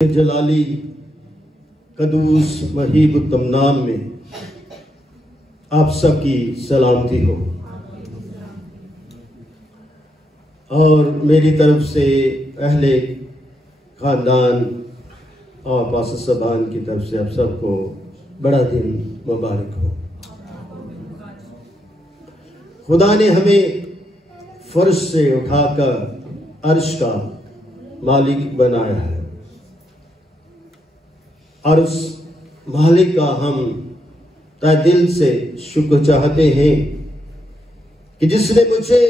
जलाली कदूस महीब उत्तम नाम में आप सबकी सलामती हो और मेरी तरफ से अहले खानदान और पास सबान की तरफ से आप सबको बड़ा दिन मुबारक हो। खुदा ने हमें फर्श से उठाकर अर्श का मालिक बनाया है और उस मालिक का हम तहे दिल से शुक्र चाहते हैं कि जिसने मुझे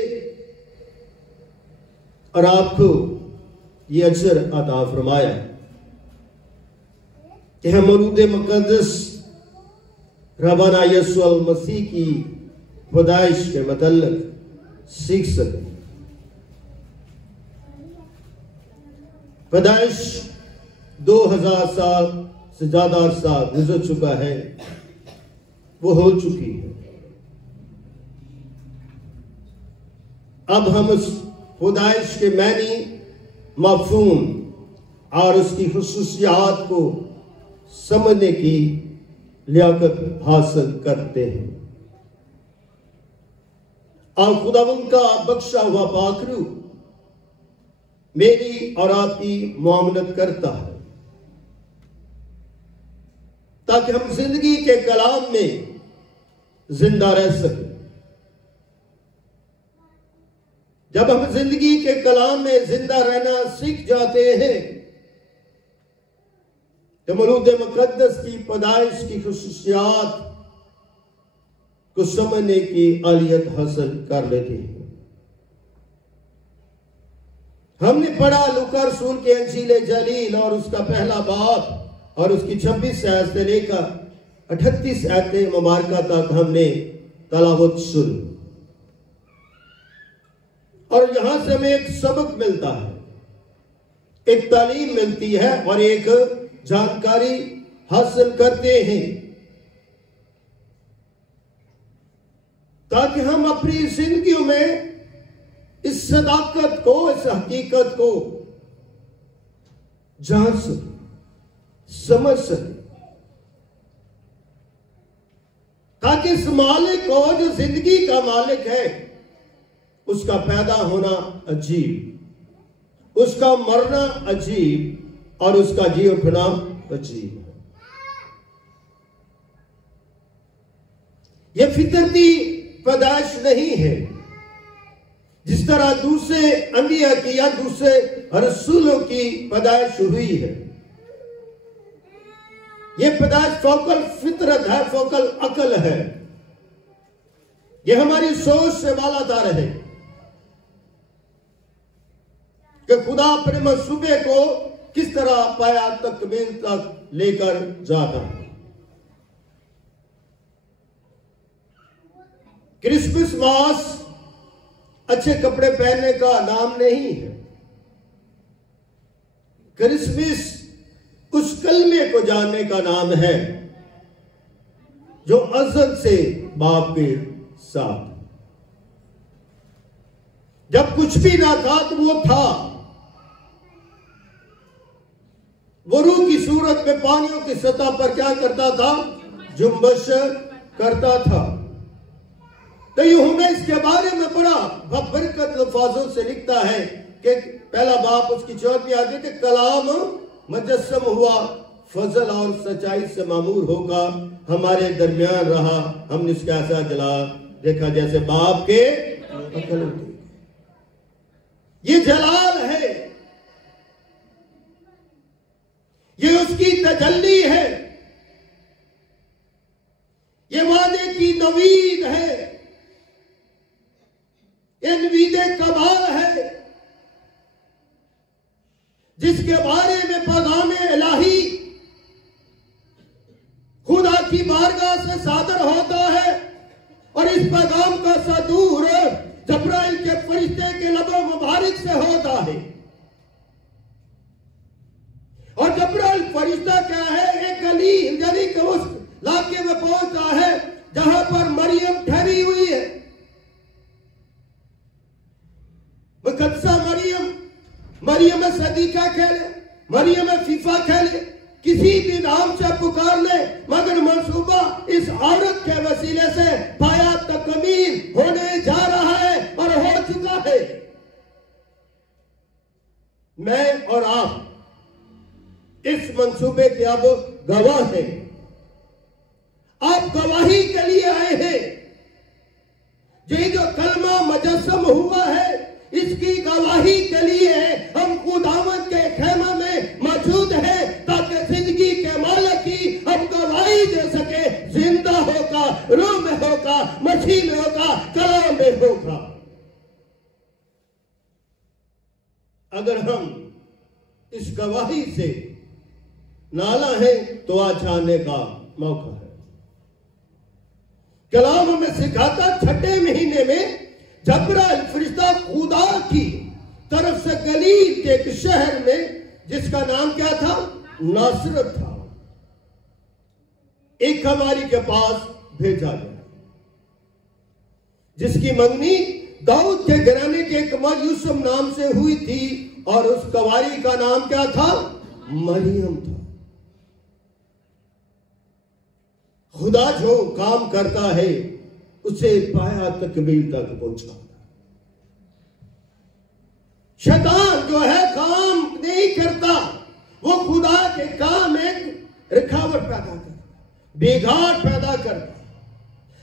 और आपको ये अजर अता फरमाया कि हम मरूद मुक़द्दस रब्बाना यीशु मसीह की पैदाइश के मतलब सीख सकें। पैदाइश 2000 साल से ज्यादा अरसा गुजर चुका है, वो हो चुकी है। अब हम उस पैदाइश के मानी मफ़हूम और उसकी खुसूसियात को समझने की लियाकत हासिल करते हैं और खुदावंद का बख्शा हुआ पाखरू मेरी और आपकी मुआमलत करता है ताकि हम जिंदगी के कलाम में जिंदा रह सकें। जब हम जिंदगी के कलाम में जिंदा रहना सीख जाते हैं तो मरूद मुक़द्दस की पैदाइश की खुसूसियात को समझने की आलियत हासिल कर लेते हैं। हमने पढ़ा लूका रसूल के अंजील जलील और उसका पहला बाब और उसकी 26 आयत से लेकर 38 आयत मुबारका तक हमने तलावत सुनी और यहां से हमें एक सबक मिलता है, एक तालीम मिलती है और एक जानकारी हासिल करते हैं ताकि हम अपनी जिंदगियों में इस सदाकत को, इस हकीकत को जान सकें, समझ सके ताकि इस मालिक को जो जिंदगी का मालिक है उसका पैदा होना अजीब, उसका मरना अजीब और उसका जी उठना अजीब है। यह फितरती पैदाइश नहीं है जिस तरह दूसरे अंबिया की या दूसरे रसूलों की पैदाइश हुई है। यह पैदाइश फोकल फितरत है, फोकल अकल है। यह हमारी सोच से बालातर है कि खुदा अपने मंसूबे को किस तरह पाया तकमील तक लेकर जाता है। क्रिसमस मास अच्छे कपड़े पहनने का नाम नहीं है। क्रिसमस उस कलमे को जानने का नाम है जो अज़ल से बाप के साथ, जब कुछ भी ना था तो वो था, वो रूह की सूरत में पानियों की सतह पर क्या करता था, जुम्बश करता था। तो यूहन्ना इसके बारे में बड़ा बरकत लफ्ज़ों से लिखता है कि पहला बाप उसकी 14वीं आयत कि कलाम मुजस्सम हुआ, फजल और सच्चाई से मामूर होगा, हमारे दरमियान रहा, हमने उसका ऐसा जला देखा जैसे बाप के अकल होती। ये जलाल है, ये उसकी तजल्ली है, ये वादे की नवीद है, ये नवीदे कमाल है जिसके बारे में पैगाम इलाही खुदा की बारगाह से सादर होता है और इस पैगाम का सदूर जब्राइल के फरिश्ते के लबो मुबारक से होता है। और जब्राइल फरिश्ता क्या है, एक गली यानी कि उस इलाके में पहुंचता है जहां पर मरियम ठहरी हुई है। मुकद्दसा मरियम, मरियम सदीका कह ले, मरियम फीफा इस मंसूबे के अब गवाह हैं। आप गवाही के लिए आए हैं। ये जो कलमा मुजस्सम हुआ है, इसकी गवाही के लिए हम खुदावंद के खेमा में मौजूद हैं, ताकि जिंदगी के मालिक की हम गवाही दे सके। जिंदा होगा, रूह में होगा, मसीह में होगा, कलाम में होगा। अगर हम इस गवाही से नाला है तो आज आने का मौका है। कलाम हमें सिखाता, छठे महीने में जब्राइल फरिश्ता खुदा की तरफ से गलील के एक शहर में, जिसका नाम क्या था, नासरत था, एक कवारी के पास भेजा गया, जिसकी मंगनी दाऊद के घराने के एक यूसुफ नाम से हुई थी, और उस कवारी का नाम क्या था, मरियम था। खुदा जो काम करता है उसे पाया तकमील तक पहुंचा। शैतान जो है काम नहीं करता, वो खुदा के काम एक रुकावट पैदा करता, बिगाड़ पैदा करता,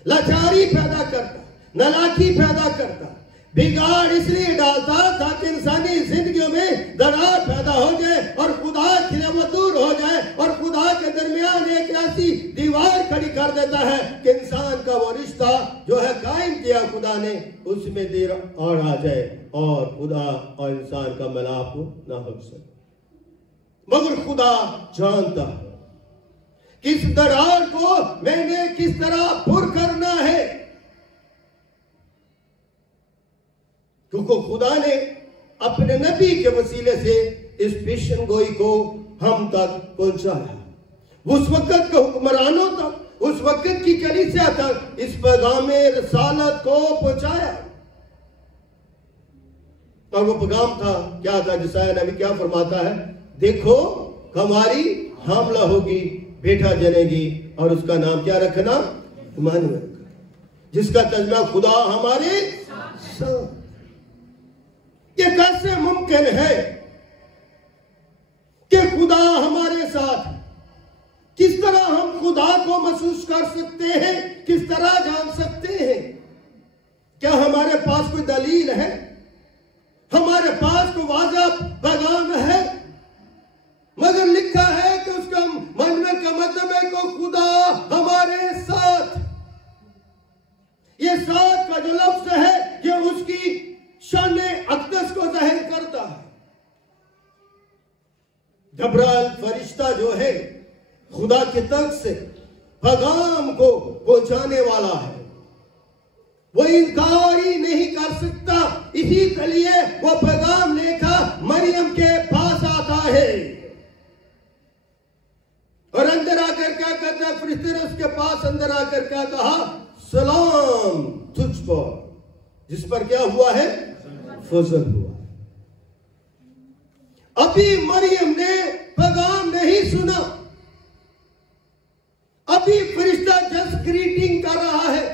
लाचारी पैदा करता, नालायकी पैदा करता। बिगाड़ इसलिए डालता ताकि इंसानी जिंदगियों में दरार पैदा हो जाए और खुदा खिलाफत दूर हो जाए, और खुदा के दरमियान एक ऐसी दीवार खड़ी कर देता है कि इंसान का वो रिश्ता जो है कायम किया खुदा ने, उसमें देर और आ जाए और खुदा और इंसान का मिलाप ना हो सके। मगर खुदा जानता है किस दरार को मैंने किस तरह पुर करना है, क्योंकि खुदा ने अपने नबी के वसीले से इस पेशन गोई को हम तक पहुंचाया, उस वक्त के हुक्मरानों तक, उस वक्त की कलीसिया तक इस पैगाम रसालत को पहुंचाया। और वो पैगाम था क्या था, जिसाया नबी क्या फरमाता है, देखो हमारी हामला होगी, बेटा जनेगी, और उसका नाम क्या रखना, इमानुएल, जिसका तर्जुमा खुदा हमारे साथ। ये कैसे मुमकिन है कि खुदा हमारे साथ? किस तरह हम खुदा को महसूस कर सकते हैं, किस तरह जान सकते हैं? क्या हमारे पास कोई दलील है? हमारे पास कोई वाज़ह पैगाम है? मगर लिखा है कि उसका मानने का मतलब है कि खुदा हमारे साथ। ये साथ का जो लफ्ज है, ये उसकी शान अक़दस को जाहिर करता है। जब्राइल फरिश्ता जो है खुदा की तरफ से पैगाम को पहुंचाने वाला है, वो इनकार ही नहीं कर सकता। इसी के लिए वो पैगाम लेकर मरियम के पास आता है, और अंदर आकर क्या करता है, फरिश्ते ने उसके पास अंदर आकर क्या कहा, सलाम तुझ पर, जिस पर क्या हुआ है, फजल हुआ। अभी मरियम ने पैगाम नहीं सुना, अभी फरिश्ता जस्ट ग्रीटिंग कर रहा है,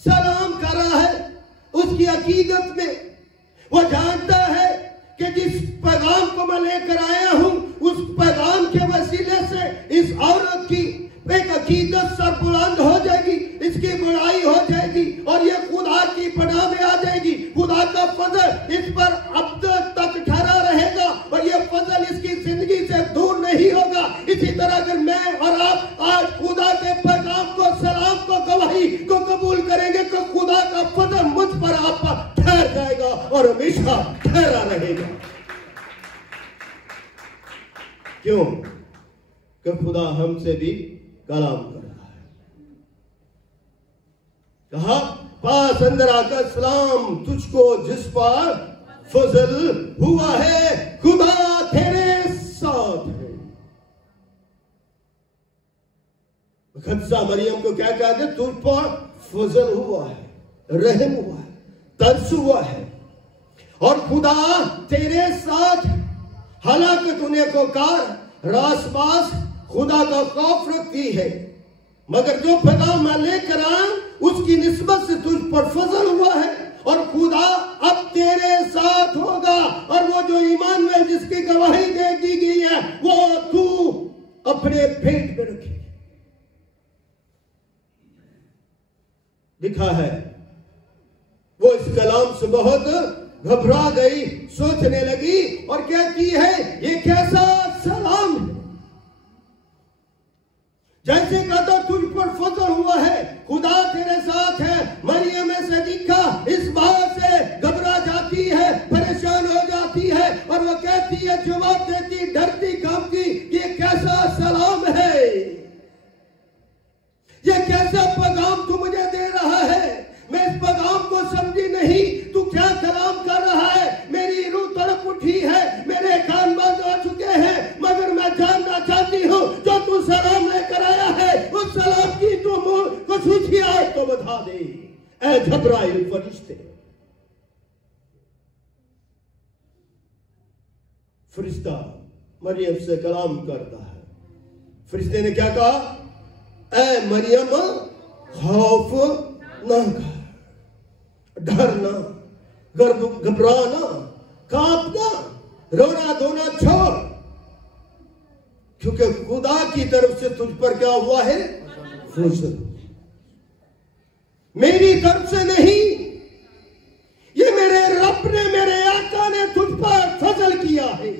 सलाम कर रहा है। उसकी अकीदत में वो जानता है कि जिस पैगाम को मैं लेकर आया हूं, उस पैगाम के वसीले से इस औरत की एक अकीदत सरबुलंद हो जाएगी, इसकी बुराई हो जाएगी, और ये खुदा की पनाह में आ जाएगी। खुदा का फजल इस पर अब तक ठहरा रहेगा, और ये फजल इसकी जिंदगी से दूर नहीं होगा। इसी तरह अगर मैं और आप आज खुदा के पैगाम को, सलाम को, गवाही को कबूल करेंगे, तो खुदा का फजल मुझ पर, आप पर ठहर जाएगा और हमेशा ठहरा रहेगा। क्यों? कि खुदा हमसे भी कलाम कर रहा है। कहा पास अंदर आकर सलाम तुझको जिस पर फजल हुआ है, खुदा तेरे साथ है। खदसा मरियम को क्या कहते, तुझ पर फजल हुआ है, रहम हुआ है, तरस हुआ है, और खुदा तेरे साथ। हालांकि तूने को कार रास पास खुदा का खौफ रखती है, मगर जो पैगाम मैं लेकर आया उसकी निस्बत से तुझ पर फजल हुआ है, और खुदा अब तेरे साथ होगा। और वो जो इमानुएल जिसकी गवाही दे दी गई है, वो तू पेट में रखी। लिखा है वो इस कलाम से बहुत घबरा गई, सोचने लगी और कहती है ये कैसा सलाम है, जैसे कहता तुझ पर फजल हुआ है, खुदा तेरे साथ है। मरियम ऐसे दिखा इस बात से घबरा जाती है, परेशान हो जाती है और वो कहती है, जवाब देती डरती कांपती, ये कैसा सलाम है, ये कैसा पैगाम तू मुझे दे रहा है, मैं इस पैगाम को समझी नहीं, तू क्या कलाम कर रहा है, मेरी रूह तड़प उठी है, मेरे कान बंद हो चुके हैं, मगर मैं जानना चाहती हूँ जो तू सलाम लेकर आया है उस सलाम की तू कुछ खुशियात तो बता दे। ऐ जब्राइल फरिश्ते, फरिश्ता मरियम से कलाम करता है। फरिश्ते ने क्या कहा, ऐ मरियम खौफ ना कर, डरना, घबराना, कांपना, रोना धोना छोड़, क्योंकि खुदा की तरफ से तुझ पर क्या हुआ है, फजल। मेरी तरफ से नहीं, ये मेरे रब ने, मेरे आका ने तुझ पर फजल किया है।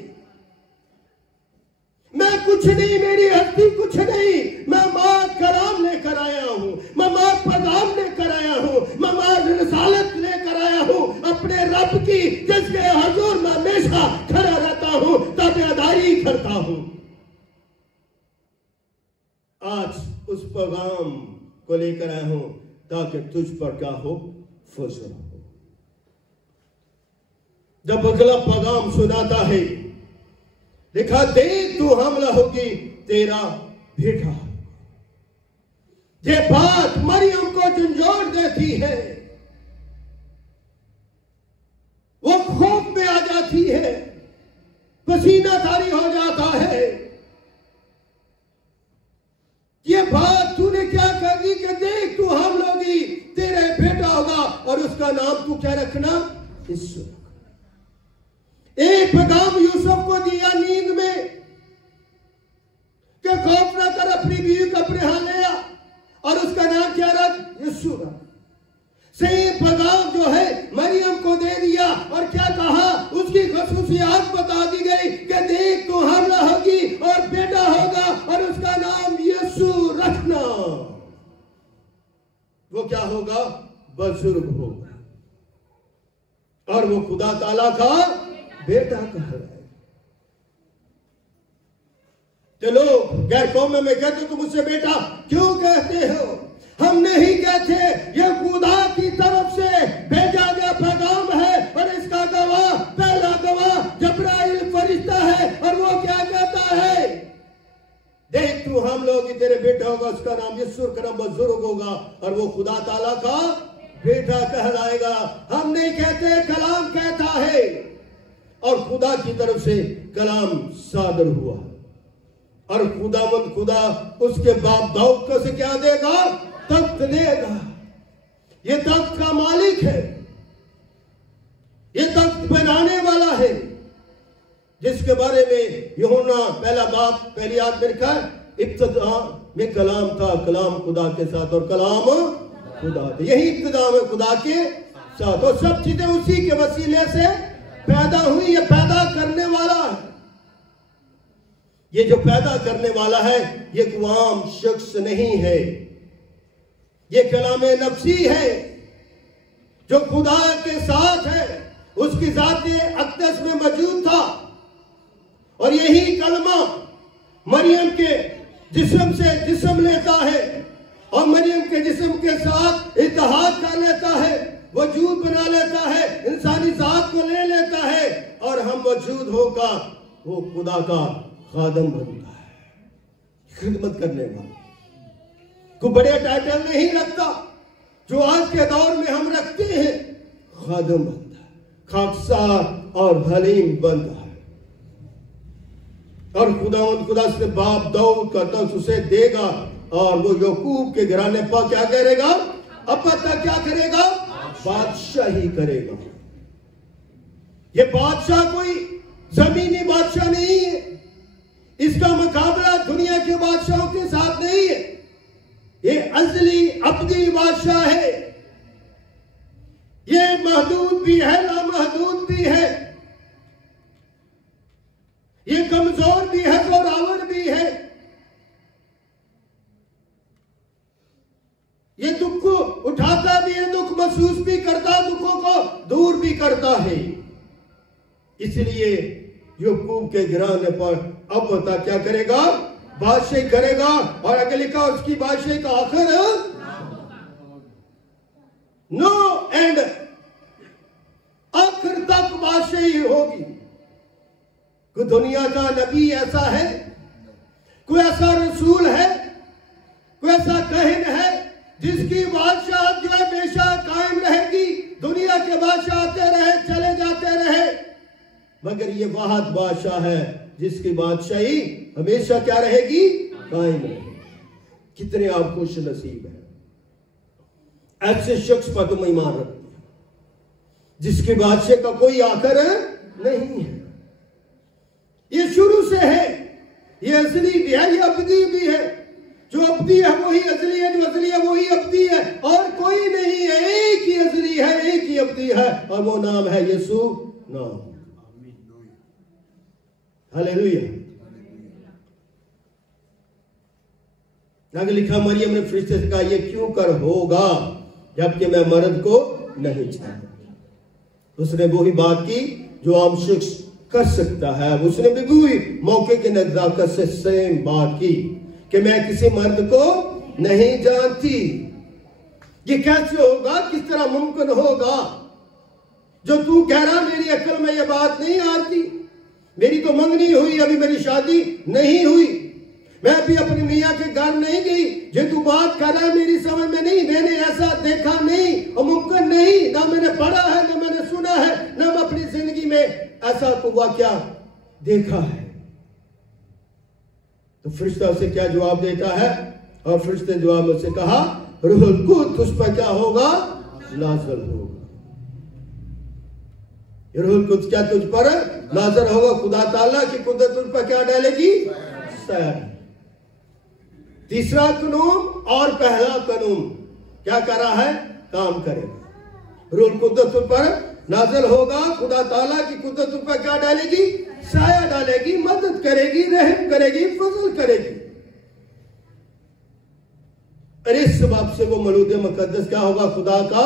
मैं कुछ नहीं, मेरी हस्ती कुछ नहीं, मैं मां कलाम लेकर आया हूं, मैं मां पैगाम लेकर आया हूं, मैं मां रिसालत लेकर आया हूं अपने रब की, जिसके हजूर मैं हमेशा खड़ा रहता हूं, ताबेदारी करता हूं। आज उस पैगाम को लेकर आया हूं ताकि तुझ पर क्या हो, फजल हो। जब अगला पैगाम सुनाता है, लिखा देख तू हमला होगी तेरा बेटा। ये बात मरियम को झंझोड़ देती है, वो खौफ में आ जाती है, पसीना तारी हो जाता है। ये बात तूने क्या कर दी कि देख तू हमला होगी तेरा बेटा होगा और उसका नाम तू क्या रखना, यीशु। एक पैगाम यूसुफ को दिया नींद में कि खौफ ना कर, अपनी बीवी को अपने हाथ ले आ और उसका नाम क्या रख, यीशु रख। सही पैगाम जो है मरियम को दे दिया और क्या कहा, उसकी खसूसियात बता दी गई कि देख तू हमला होगी और बेटा होगा और उसका नाम यीशु रखना। वो क्या होगा, बुजुर्ग होगा और वो खुदा ताला का बेटा कहा है। चलो गैर कौम में कहते तुम मुझसे बेटा क्यों कहते हो, हम नहीं कहते, ये खुदा की तरफ से भेजा गया पैगाम है और इसका गवाह, पहला गवाह जब्राइल फरिश्ता है और वो क्या कहता है, देख तू हम लोग तेरे बेटा होगा, उसका नाम यीशु का नाम बुजुर्ग होगा और वो खुदा ताला का बेटा कहलाएगा। हम नहीं कहते, कलाम कहता है और खुदा की तरफ से कलाम सादर हुआ और खुदा उसके बाप दाऊद को से क्या देगा, तख्त देगा। ये तख्त का मालिक है, ये तख्त बनाने वाला है, जिसके बारे में यूहन्ना पहला बाप पहली आयत में लिखा है, इब्तिदा में कलाम था, कलाम खुदा के साथ और कलाम खुदा था। यही इब्तिदा में खुदा के साथ और सब चीजें उसी के वसीले से पैदा हुई। ये पैदा करने वाला है, ये जो पैदा करने वाला है ये कोई आम शख्स नहीं है, ये कलाम नफ्सी है जो खुदा के साथ है, उसकी ज़ात अक़दस में मौजूद था और यही कलमा मरियम के जिस्म से जिस्म लेता है और मरियम के जिस्म के साथ इत्तेहाद कर लेता है, वजूद बना लेता है, इंसानी जात को ले लेता है और हम वजूद होगा वो खुदा का खादम बनता है, खिदमत करने वाला। कोई बड़े टाइटल नहीं रखता जो आज के दौर में हम रखते हैं, खादम बनता है, खाकसार और हलीम बनता है और खुदा से बाप दाऊद का तख्त उसे देगा और वो याकूब के घराने पर क्या करेगा, अब तक क्या करेगा, बादशाही करेगा। ये बादशाह कोई जमीनी बादशाह नहीं है, इसका मुकाबला साथ, दुनिया के बादशाहों के साथ नहीं है। ये अज़ली अब्दी बादशाह है। ये महदूद भी है, लामहदूद भी है। ये कमजोर भी है, जोरावर भी है। ये दुख को उठाता भी है, दुख महसूस भी करता, दुखों को दूर भी करता है। इसलिए याकूब के गिराने पर अब बता क्या करेगा? बादशाही करेगा। और आगे लिखा उसकी बादशाही का आखिर नो एंड, आखिर तक बादशाही होगी। कोई दुनिया का नबी ऐसा है, कोई ऐसा रसूल है, कोई ऐसा काहिन है जिसकी बादशाह जो है हमेशा कायम रहेगी? दुनिया के बादशाह आते रहे, चले जाते रहे, मगर ये वाहिद बादशाह है जिसकी बादशाही हमेशा क्या रहेगी? कायम रहेगी। कितने आप खुश नसीब है ऐसे शख्स पर तुम ईमान रखते हो जिसकी बादशाह का कोई आखिर नहीं है। ये शुरू से है, ये असली भी है, ये अब्दी भी है। जो अब्दी है वही असली है, जो असली है वही अब्दी है, और कोई नहीं है। एक ही असली है, एक ही अब्दी है, और वो नाम है यीशु नाम। हालेलुया। आगे लिखा मरियम ने फरिश्ते से कहा, ये क्यों कर होगा जबकि मैं मर्द को नहीं जानती। उसने वही बात की जो आम शख्स कर सकता है। उसने भी वही मौके की नजाकत से सेम बात की कि मैं किसी मर्द को नहीं जानती। ये कैसे होगा? किस तरह मुमकिन होगा? जो तू कह रहा, मेरी अक्ल में ये बात नहीं आती। मेरी तो मंगनी हुई, अभी मेरी शादी नहीं हुई, मैं अभी अपनी मियाँ के घर नहीं गई। जो तू बात कर रहा है मेरी समझ में नहीं, मैंने ऐसा देखा नहीं और मुमकिन नहीं, ना मैंने पढ़ा है, ना मैंने सुना है, ना मैं अपनी जिंदगी में ऐसा तो वाकया देखा है। तो फरिश्ता उसे क्या जवाब देता है? और फरिश्ते ने जवाब उससे कहा, रूहुल कुद्स तुझ पर क्या होगा? नाज़िल होगा। रूहुल कुद्स क्या तुझ पर नाज़िल होगा? खुदा ताला की कुदरत तुझ पर क्या डालेगी? साया। तीसरा कानून और पहला कानून क्या कर रहा है? काम करेगा। रूहुल कुद्स तुझ पर नाज़िल होगा। खुदा ताला की कुदरत तुझ पर क्या डालेगी? साया डालेगी, मदद करेगी, रहम करेगी, फजल करेगी। और इस सबब से वो मौलूद मुकद्दस क्या होगा? खुदा का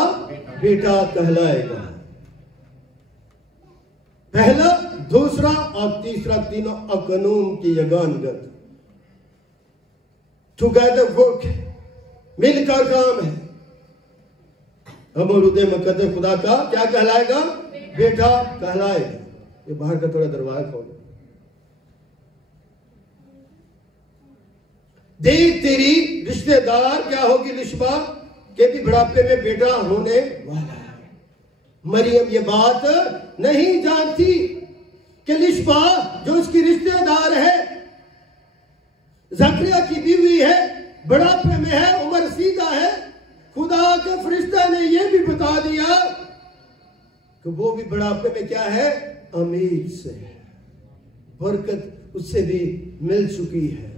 बेटा कहलाएगा। पहला, दूसरा और तीसरा तीनों कानून की यगानगत टुगेदर वर्क, मिलकर काम है। अब मौलूद मुकद्दस खुदा का क्या कहलाएगा? बेटा कहलाएगा। ये बाहर का थोड़ा दरवाजा खोलो। देख तेरी रिश्तेदार क्या होगी? लिशबा के भी बुढ़ापे में बेटा होने वाला है। मरियम ये बात नहीं जानती कि लिशबा जो उसकी रिश्तेदार है, जकरिया की बीवी है, बुढ़ापे में है, उम्र सीधा है। खुदा के फरिश्ते ने यह भी बता दिया कि वो भी बुढ़ापे में क्या है? अमीर से है, बरकत उससे भी मिल चुकी है।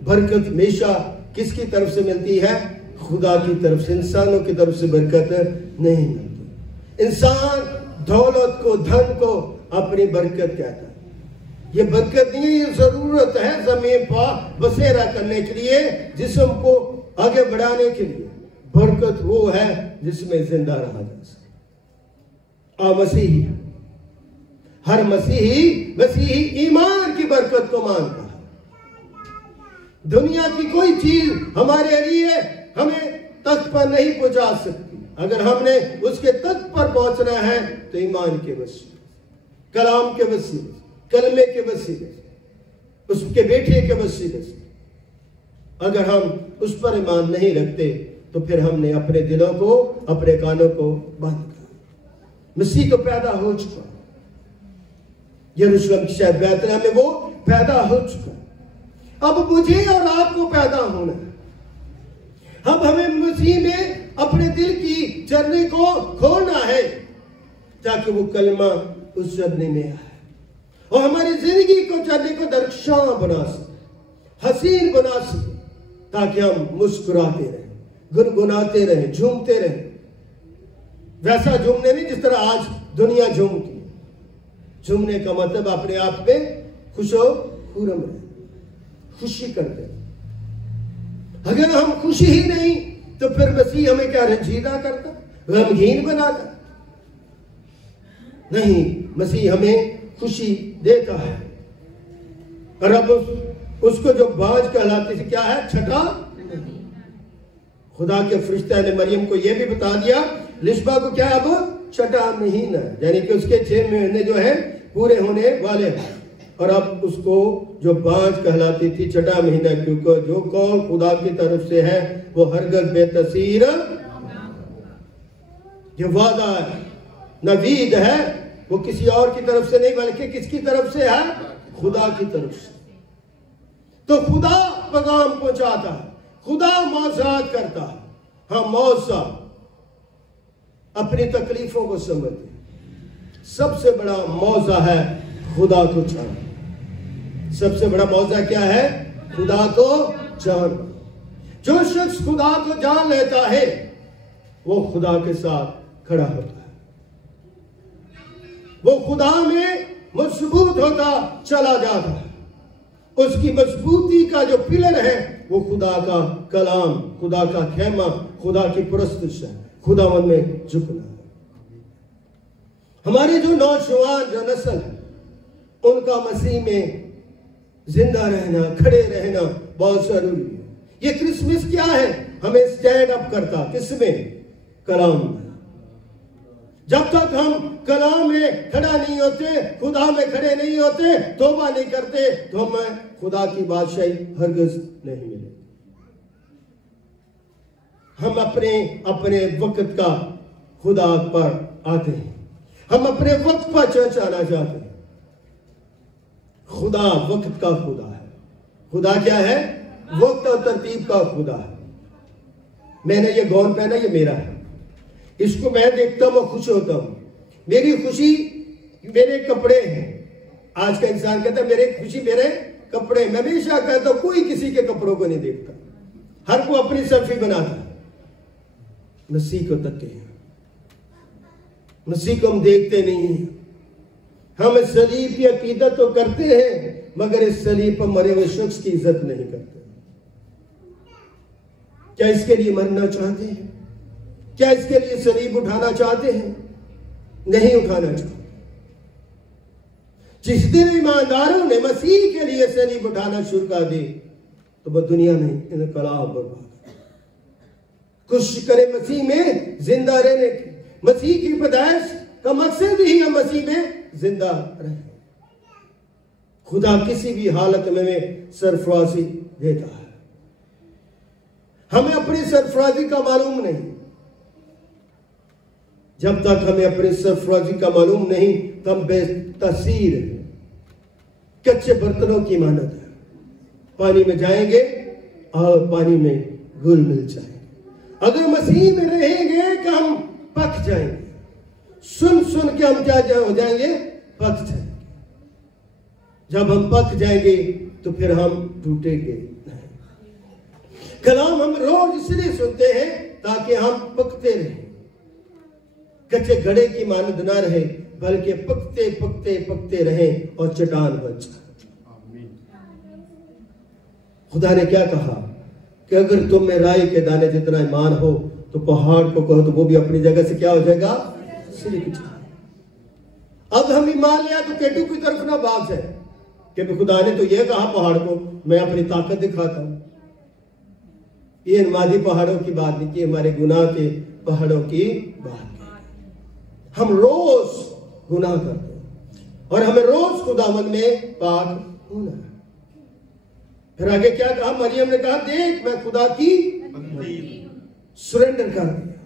बरकत हमेशा किसकी तरफ से मिलती है? खुदा की तरफ से। इंसानों की तरफ से बरकत नहीं मिलती। इंसान दौलत को, धन को अपनी बरकत कहता है। ये बरकत नहीं, ये जरूरत है जमीन पर बसेरा करने के लिए, जिस्म को आगे बढ़ाने के लिए। बरकत वो है जिसमें जिंदा रहा जा सके। मसीही, हर मसीही ईमान की बरकत को मानता है। दुनिया की कोई चीज हमारे लिए हमें तख्त पर नहीं पहुंचा सकती। अगर हमने उसके तख्त पर पहुंचना है तो ईमान के वसीले, कलाम के वसीले, कलमे के वसीले, उसके बेटे के वसीले से अगर हम उस पर ईमान नहीं रखते तो फिर हमने अपने दिलों को, अपने कानों को बंद कर। मसीह तो पैदा हो चुका, यरूशलेम की शहर बैतलहम में वो पैदा हो चुका। अब मुझे और आपको पैदा होना है। अब हमें मसीह में अपने दिल की झरने को खोलना है ताकि वो कलमा उस झरने में आए और हमारी जिंदगी को चलने को दरख्शां बना सके, हसीन बना सके, ताकि हम मुस्कुराते रहें, गुनगुनाते रहें, झूमते रहें। वैसा झूमने नहीं जिस तरह आज दुनिया झूमती है। झूमने का मतलब अपने आप में खुशो खुरम रहे, खुशी करते रहे। अगर हम खुशी ही नहीं तो फिर मसीह हमें क्या रंजीदा करता, गमगीन बनाता? नहीं, मसीह हमें खुशी देता है। और अब उसको जो बाज कहलाती थी क्या है? छठा। खुदा के फरिश्ते ने मरियम को यह भी बता दिया लिस्बा को क्या अब छठा महीना, यानी कि उसके 6 महीने जो है पूरे होने वाले हैं। और अब उसको जो बाज कहलाती थी छठा महीना, क्योंकि जो कौल खुदा की तरफ से है वो हरगज बेतसीर, जो वादा है, नवीद है, वो किसी और की तरफ से नहीं बल्कि किसकी तरफ से है? खुदा की तरफ से। तो खुदा पैगाम पहुंचाता है, खुदा मौज़ात करता है। हाँ, मौज़ा अपनी तकलीफों को समझते। सबसे बड़ा मौज़ा है खुदा को जानना। सबसे बड़ा मौज़ा क्या है? खुदा को जानना। जो शख्स खुदा को जान लेता है वो खुदा के साथ खड़ा होता है, वो खुदा में मजबूत होता चला जाता है। उसकी मजबूती का जो पिलर है वो खुदा का कलाम, खुदा का खेमा, खुदा की परस्तिश है, खुदावन में झुकना है। हमारे जो नौजवान जो नस्ल है उनका मसीह में जिंदा रहना, खड़े रहना बहुत जरूरी है। ये क्रिसमस क्या है? हमें स्टैंड अप करता किसमें? कलाम में। जब तक हम कलाम में खड़ा नहीं होते, खुदा में खड़े नहीं होते, तौबा नहीं करते, तो हमें खुदा की बादशाही हरगिज नहीं मिलेगी। हम अपने अपने वक्त का खुदा पर आते हैं, हम अपने वक्त पर चर्च आना चाहते हैं। खुदा वक्त का खुदा है। खुदा क्या है? वक्त और तरतीब का खुदा है। मैंने ये गौन पहना, ये मेरा है, इसको मैं देखता हूं, खुश होता हूं। मेरी खुशी मेरे कपड़े हैं। आज का इंसान कहता है मेरी खुशी मेरे कपड़े। मैं हमेशा कहता हूं कोई किसी के कपड़ों को नहीं देखता, हर को अपनी सेल्फी बनाता है। मसीह को तक के मसीह को हम देखते नहीं हैं। हम इस सलीब की अकीदत तो करते हैं मगर इस सलीब पर मरे हुए शख्स की इज्जत नहीं करते। क्या इसके लिए मरना चाहते हैं? क्या इसके लिए सलीब उठाना चाहते हैं? नहीं उठाना चाहते। जिस दिन ईमानदारों ने मसीह के लिए सलीब उठाना शुरू कर दी तो वह दुनिया में इनकलाब बर्बाद। कोशिश करें मसीह में जिंदा रहने की। मसीह की पैदाइश का मकसद ही हम मसीह में जिंदा रहे। खुदा किसी भी हालत में सरफराजी देता है। हमें अपनी सरफराजी का मालूम नहीं। जब तक हमें अपनी सरफराजी का मालूम नहीं तब बेतसीर कच्चे बर्तनों की मानत है। पानी में जाएंगे और पानी में घुल मिल जाएंगे। अगर मसीह में रहेंगे कि हम पक जाएंगे। सुन सुन के हम क्या हो जाएंगे? पक जाएंगे। जब हम पक जाएंगे तो फिर हम टूटेंगे। कलाम हम रोज इसलिए सुनते हैं ताकि हम पकते रहें, कच्चे घड़े की मानद ना रहे बल्कि पकते पकते पकते रहें और चट्टान बन जाए। खुदा ने क्या कहा कि अगर तुम में राई के दाने जितना ईमान हो तो पहाड़ को कहो तो वो भी अपनी जगह से क्या हो जाएगा? सिरक जाए। अब हम ईमान लिया तो केटू की तरफ ना भाग जाए, क्योंकि खुदा ने तो यह कहा पहाड़ को मैं अपनी ताकत दिखाता हूं। ये मादी पहाड़ों की बात नहीं की, हमारे गुनाह के पहाड़ों की बात की। हम रोज गुनाह करते हैं और हमें रोज खुदावन में पाक होना है। फिर आगे क्या कहा? मरियम ने कहा देख मैं खुदा की सरेंडर कर दिया।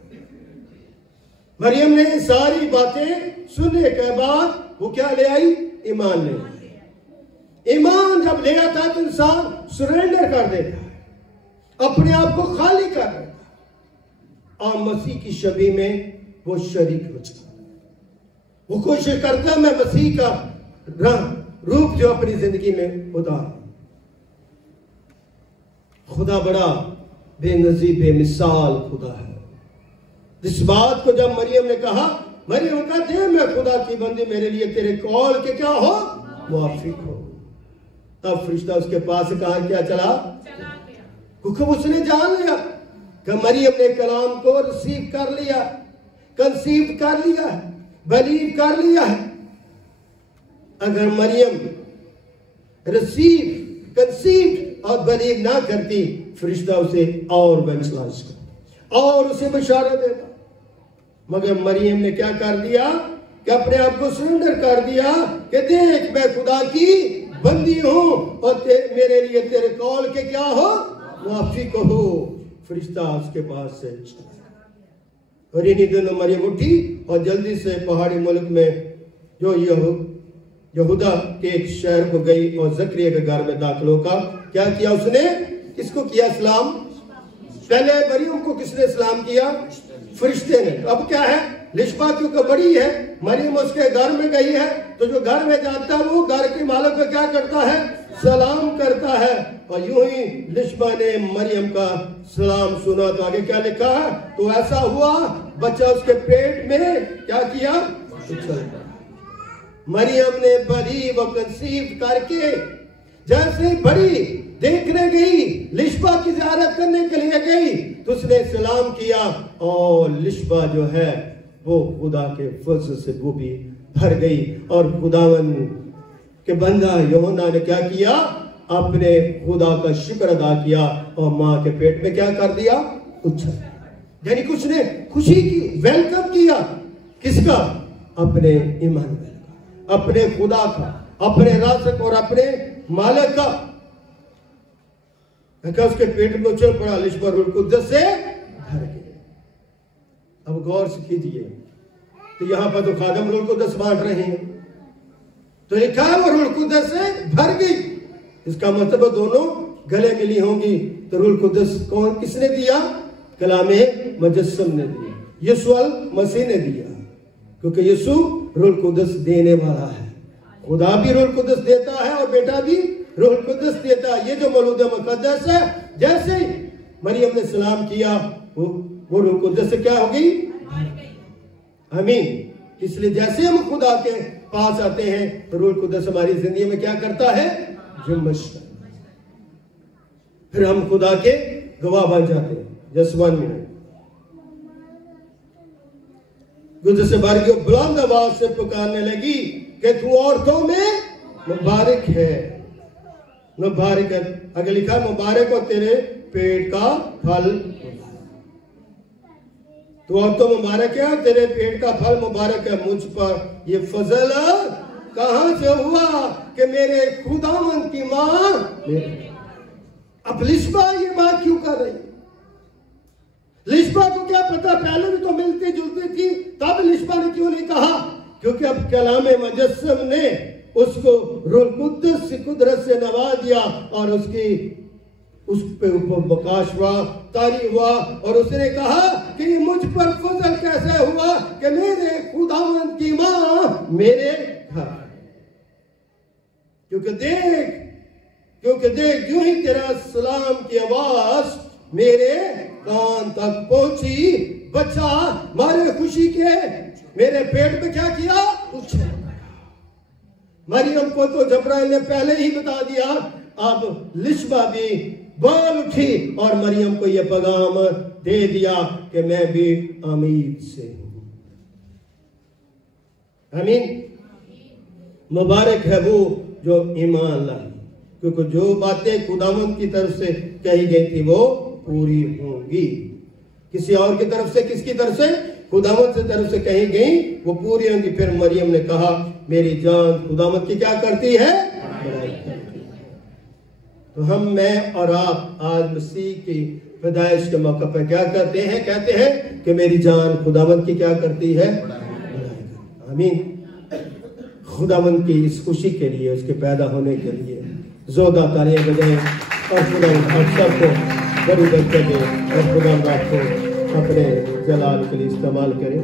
मरियम ने सारी बातें सुनने के बाद वो क्या ले आई? ईमान ले आई। ईमान जब ले आता है तो इंसान सरेंडर कर देता है, अपने आप को खाली कर देता है और मसीह की छवि में वो शरीक हो जाता है। वो कोशिश करता है मैं मसीह का रूप जो अपनी जिंदगी में उतार। खुदा बड़ा बेनजीर बेमिसाल खुदा है। इस बात को जब मरियम ने कहा, मरियम का दे मैं खुदा की बंदी, मेरे लिए तेरे कौल के क्या हो मुआफिक हो। तब फरिश्ता उसके पास कहा क्या चला गया, क्योंकि उसने जान लिया कि मरियम ने कलाम को रिसीव कर लिया, कंसीव कर लिया, बिलीव कर लिया है। अगर मरियम रिसीव, कंसीव और बिलीव ना करती, फरिश्ता उसे और बेमिसाल और उसे बशारत देता। मगर मरियम ने क्या कर दिया कि अपने आप को सरेंडर कर दिया कि देख मैं खुदा की बंदी हूं और मेरे लिए तेरे कौल के क्या हो मुआफिक हो। फरिश्ता उसके पास से और इन्हीं दिनों मरियम उठी और जल्दी से पहाड़ी मुल्क में जो यहूदा के एक शहर को गई और जकरिया के घर में दाखिल होकर क्या किया उसने, किसको किया सलाम। पहले मरियम को किसने सलाम किया, फरिश्ते ने। अब क्या है, लिशबा क्योंकि बड़ी है, मरियम उसके घर में गई है, तो जो घर में जाता है वो घर के मालिक को क्या करता है, सलाम करता है। और यूं ही लिशबा ने मरियम का सलाम सुना तो आगे क्या लिखा है, तो ऐसा हुआ बच्चा उसके पेट में क्या किया, मरियम ने बड़ी व कंसीव करके जैसे बड़ी देखने गई, लिशबा की ज़ियारत करने के लिए गई, तो उसने सलाम किया और लिशबा जो है वो खुदा के फजल से वो भी भर गई। और खुदावन के बंदा यूहन्ना ने क्या किया, अपने खुदा का शुक्र अदा किया और माँ के पेट में क्या कर दिया, उछल, यानी कुछ ने खुशी की, वेलकम किया। किसका, अपने ईमान का, अपने खुदा का, अपने राज़िक और अपने मालिक का। उसके पेट में उछल पड़ा, लिशबा रूह कुद्दस से भर गए। अब गौर से कीजिए, तो यहां पर तो खादम रूह कुद्दस बांट रहे हैं, तो लिखा है वो रूह कुद्दस से भर गई। इसका मतलब दोनों गले मिली होंगी। तो रूह कुद्दस कौन, किसने दिया, कलामे मुजस्सम ने दिया, यीशु मसीह ने दिया, क्योंकि यीशु रूह कुद्दस देने वाला है। खुदा भी रूह कुद्दस देता है और बेटा भी रूह कुद्दस देता है। ये जो मौलूद मुकद्दस है, जैसे ही मरियम ने सलाम किया वो रूह कुद्दस से क्या हो गई, आमीन। इसलिए जैसे हम खुदा के पास आते हैं तो रूह कुद्दस हमारी जिंदगी में क्या करता है, जुम्मश करता है। फिर हम खुदा के गवाह बन जाते हैं। जसवन में गुद्दस से भर के बुलंद आवाज से पुकारने लगी कि तू औरतों में मुबारक है, मुबारक। अगर लिखा मुबारक हो तेरे पेट का फल, तो औरतों मुबारक है, तेरे पेट का फल मुबारक है। मुझ पर ये फजल कहां से हुआ कि मेरे खुदावंद की मां। अब लिशबा ये बात क्यों कर रही, लिशबा को क्या पता, पहले भी तो मिलती जुलती थी, तब लिशबा ने क्यों नहीं कहा, क्योंकि अब कलामे मुजस्सम ने उसको रूह कुद्दस की कुदरत से नवाज दिया और उसकी उस पे ऊपर बकाश हुआ, तारी हुआ और उसने कहा कि मुझ पर फजल कैसे हुआ कि मेरे खुदावंद की मां मेरे घर। क्योंकि देख यूं ही तेरा सलाम की आवाज मेरे कान तक पहुंची, बच्चा मारे खुशी के मेरे पेट में क्या किया, उछल। मरियम को तो जबराइल ने पहले ही बता दिया, अब लिशबा भी बोल उठी और मरियम को यह पैगाम दे दिया कि मैं भी अमीर से हूं। आमीन। मुबारक है वो जो ईमान लाई, क्योंकि जो बातें खुदावंद की तरफ से कही गई थी वो पूरी होंगी। किसी और की तरफ से, किसकी तरफ से, खुदावंद की तरफ से कही गई वो पूरी होंगी। फिर मरियम ने कहा मेरी जान खुदावंद की क्या करती है, बड़ाई करती है। तो हम, मैं और आप आज मसीह की पैदाइश के मौके पर क्या करते हैं, कहते हैं कि मेरी जान खुदावंद की क्या करती है, आमीन। खुदावंद की इस खुशी के लिए, उसके पैदा होने के लिए जोरदार तालियां बजाएं और खुदावंद आप सबको बड़ी बरकत दे और खुदावंद आपको अपने जलाल के लिए इस्तेमाल करें।